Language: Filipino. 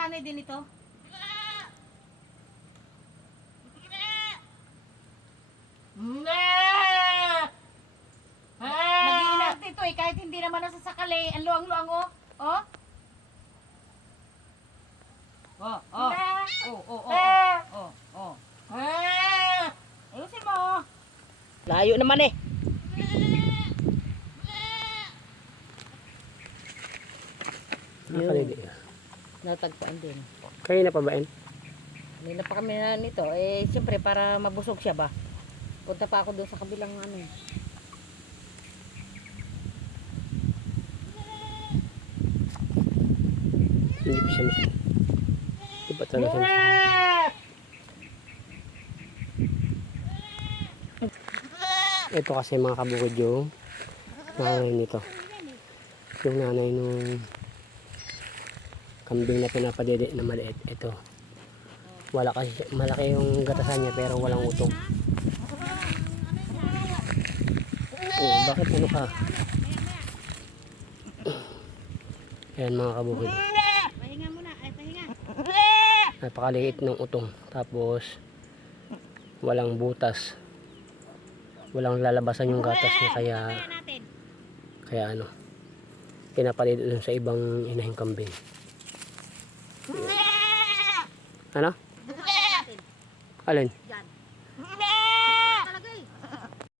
nasanay din ito. Nag-iingat ito eh, kahit hindi naman nasasakali. Ang luang-luang oh. Oh. Oh, oh. Oh, oh, oh, oh. Oh. Ayusin mo. Layo naman eh. Nakalili. Natagpuan din. Kaya na pa ba yan? Nila pa kami na nito. Eh, siyempre, para mabusog siya ba? Punta pa ako doon sa kabilang ano. Hindi pa siya masyado. Hindi pa talaga siya. Ito kasi mga kabukid yung nanay nito. Yung nanay nung kambing na pinapadede na maliit. Ito. Wala kasi, malaki yung gatasan niya pero walang utong. Oh, bakit ano ka? Ayan mga kabukid. Pahinga muna. Ay, pahinga. Napakaliit ng utong. Tapos walang butas. Walang lalabasan yung gatas niya kaya ano pinapalit dun sa ibang inahing kambing. Ano? Alin?